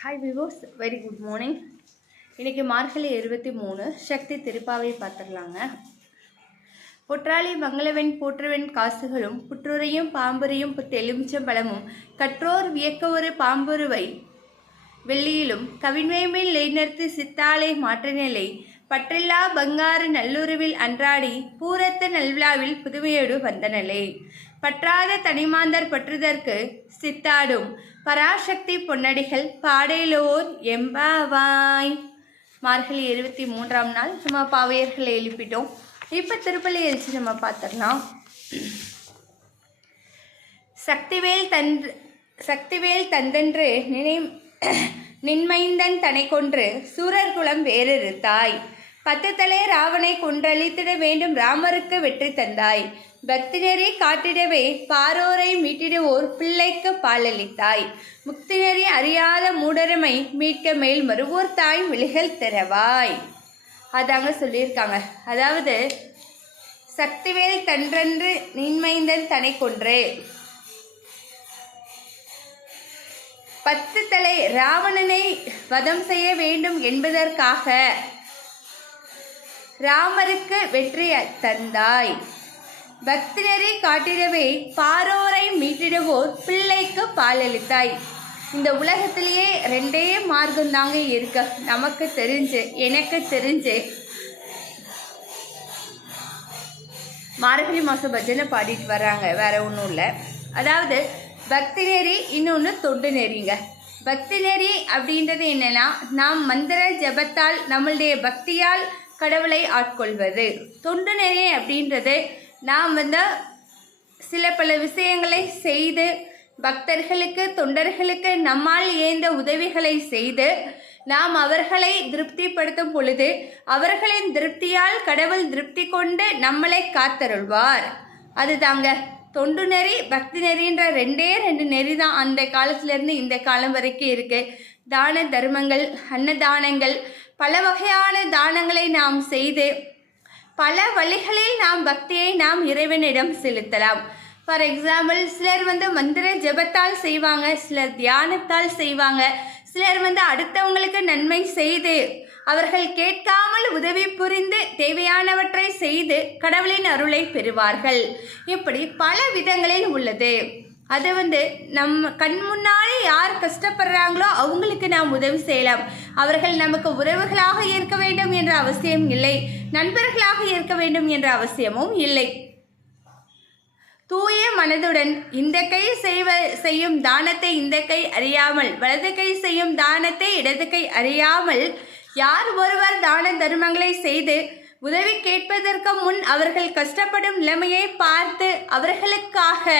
Hi விவோஸ், very good morning. இன்றைக்கி மார்கழி 23 சக்தி திருப்பாவை பார்த்துடலாங்க. பொற்றாளி மங்களவன் போற்றுவன் காசுகளும் புற்றுரையும் பாம்புரையும் தெலுமிச்சம்பழமும் கற்றோர் வியக்க ஒரு பாம்புருவை வெள்ளியிலும் கவின்மைமேல் நிலைநிறுத்தி சித்தாலை மாற்றநிலை பற்றில்லா பங்காறு நல்லுறவில் அன்றாடி பூரத்த நல்விழாவில் புதுமையோடு வந்தனலே பற்றாத தனிமாந்தர் பற்றுதற்கு சித்தாடும் பராசக்தி பொன்னடிகள் பாடையிலோர் எம்பாவாய். மார்கழி 23ஆம் நாள் நம்ம பாவையர்களை எழுப்பிட்டோம். இப்போ திருப்பலி எழுச்சி நம்ம பார்த்துடலாம். சக்திவேல் தந்தென்று நின்மைந்தன் தனை கொன்று சூரர் குலம் வேறறுத்தாய். 10 தலை ராவனை கொன்றழித்திட வேண்டும் ராமருக்கு வெற்றி தந்தாய். பக்தி நெறி காட்டிடவே பாரோரை மீட்டிடுவோர் பிள்ளைக்கு பாலளித்தாய். முக்தி நெறி அறியாத மூடரமை மீட்க மேல் மறுவோர் தாய் விழிகள் திறவாய். அதாங்க சொல்லியிருக்காங்க. அதாவது சக்திவேல் தன்றென்று நின்மைந்தன் தனை கொன்று 10 தலை ராவணனை வதம் செய்ய வேண்டும் என்பதற்காக ராமருக்கு வெற்றி தந்தாய். பக்தி நெறி காட்டிடவே பாரோரை மீட்டிடுவோர் பிள்ளைக்கு பாலளித்தாய். இந்த உலகத்திலேயே 2 மார்க்கம் தாங்க இருக்கு. நமக்கு தெரிஞ்சு எனக்கு தெரிஞ்சு மார்கழி மாதம் பஜனை பாடிட்டு வர்றாங்க, வேற ஒன்றும் இல்லை. அதாவது பக்தி நெறி, இன்னொன்று தொண்டு நெறிங்க. பக்தி நெறி அப்படின்றது என்னன்னா, நாம் மந்திர ஜபத்தால் நம்மளுடைய பக்தியால் கடவுளை ஆட்கொள்வது. தொண்டு நெறி அப்படின்றது நாம் சில பல விஷயங்களை செய்து பக்தர்களுக்கு தொண்டர்களுக்கு நம்மால் இயந்த உதவிகளை செய்து நாம் அவர்களை திருப்திப்படுத்தும் பொழுது அவர்களின் திருப்தியால் கடவுள் திருப்தி கொண்டு நம்மளை காத்தருள்வார். அது தாங்க தொண்டு நெறி. பக்தி நெறின்ற 2 நெறி தான் அந்த காலத்திலேருந்து இந்த காலம் வரைக்கும் இருக்குது. தான தர்மங்கள், அன்னதானங்கள், பல வகையான தானங்களை நாம் செய்து பல வழிகளில் நாம் பக்தியை நாம் இறைவனிடம் செலுத்தலாம். ஃபார் எக்ஸாம்பிள், சிலர் மந்திர ஜபத்தால் செய்வாங்க, சிலர் தியானத்தால் செய்வாங்க, சிலர் அடுத்தவங்களுக்கு நன்மை செய்து அவர்கள் கேட்காமல் உதவி புரிந்து தேவையானவற்றை செய்து கடவுளின் அருளை பெறுவார்கள். இப்படி பல விதங்களில் உள்ளது. அது நம்ம கண் முன்னாடி யார் கஷ்டப்படுறாங்களோ அவங்களுக்கு நாம் உதவி செய்யலாம். அவர்கள் நமக்கு உறவுகளாக இருக்க வேண்டும் என்ற அவசியம் இல்லை, நண்பர்களாக இருக்க வேண்டும் என்ற அவசியமும் இல்லை. தூய மனதுடன் இந்த கை செய்யும் தானத்தை இந்த கை அறியாமல், வலது கை செய்யும் தானத்தை இடது கை அறியாமல், யார் ஒருவர் தான தர்மங்களை செய்து உதவி கேட்பதற்கு முன் அவர்கள் கஷ்டப்படும் நிலைமையை பார்த்து அவர்களுக்காக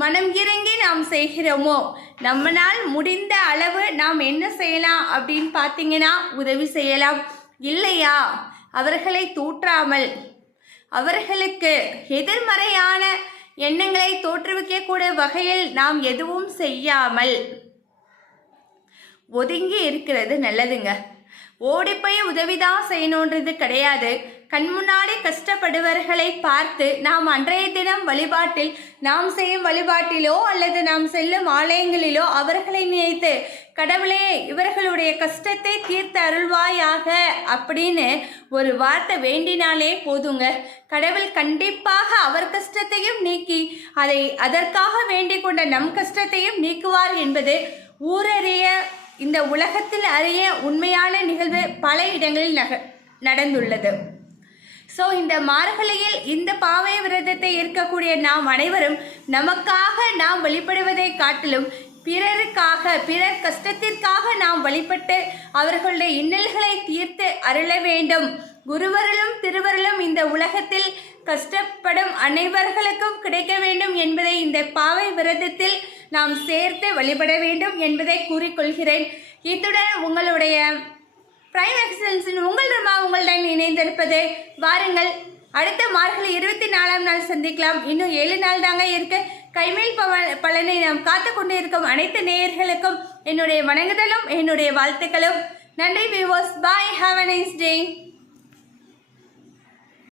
மனம் இறங்கி நாம் செய்கிறோமோ, நம்மளால் முடிந்த அளவு நாம் என்ன செய்யலாம் அப்படின்னு பார்த்தீங்கன்னா உதவி செய்யலாம். இல்லையா, அவர்களை தூற்றாமல் அவர்களுக்கு எதிர்மறையான எண்ணங்களை தோற்றுவிக்கக்கூடிய வகையில் நாம் எதுவும் செய்யாமல் ஒதுங்கி இருக்கிறது நல்லதுங்க. ஓடிப்போய் உதவிதான் செய்யணுன்றது கிடையாது. கண் முன்னாடி கஷ்டப்படுபவர்களை பார்த்து நாம் அன்றைய தினம் வழிபாட்டில் நாம் செய்யும் வழிபாட்டிலோ அல்லது நாம் செல்லும் ஆலயங்களிலோ அவர்களை நினைத்து கடவுளே இவர்களுடைய கஷ்டத்தை தீர்த்து அருள்வாயாக அப்படின்னு ஒரு வார்த்தை வேண்டினாலே போதுங்க. கடவுள் கண்டிப்பாக அவர் கஷ்டத்தையும் நீக்கி அதற்காக வேண்டிக் கொண்ட நம் கஷ்டத்தையும் நீக்குவார் என்பது ஊரறிய இந்த உலகத்தில் அறிய உண்மையான நிகழ்வு பல இடங்களில் நடந்துள்ளது. ஸோ இந்த மார்கழியில் இந்த பாவை விரதத்தை ஏற்கக்கூடிய நாம் அனைவரும் நமக்காக நாம் வழிபடுவதை காட்டிலும் பிறருக்காக, பிறர் கஷ்டத்திற்காக நாம் வழிபட்டு அவர்களுடைய இன்னல்களை தீர்த்து அருள வேண்டும். குருவருளும் திருவருளும் இந்த உலகத்தில் கஷ்டப்படும் அனைவர்களுக்கும் கிடைக்க வேண்டும் என்பதை இந்த பாவை விரதத்தில் நாம் சேர்த்து வழிபட வேண்டும் என்பதை கூறிக்கொள்கிறேன். இத்துடன் உங்களுடைய பிரைம் எக்ஸலன்ஸின் உங்களுடன் இணைந்திருப்பது. வாருங்கள், அடுத்த மார்கழி 24ஆம் நாள் சந்திக்கலாம். இன்னும் 7 நாள் தாங்க இருக்கு. கைமேல் பலனை நாம் காத்து கொண்டு இருக்கும் அனைத்து நேயர்களுக்கும் என்னுடைய வணங்குதலும் என்னுடைய வாழ்த்துக்களும். நன்றி viewers. Bye. Have a nice day.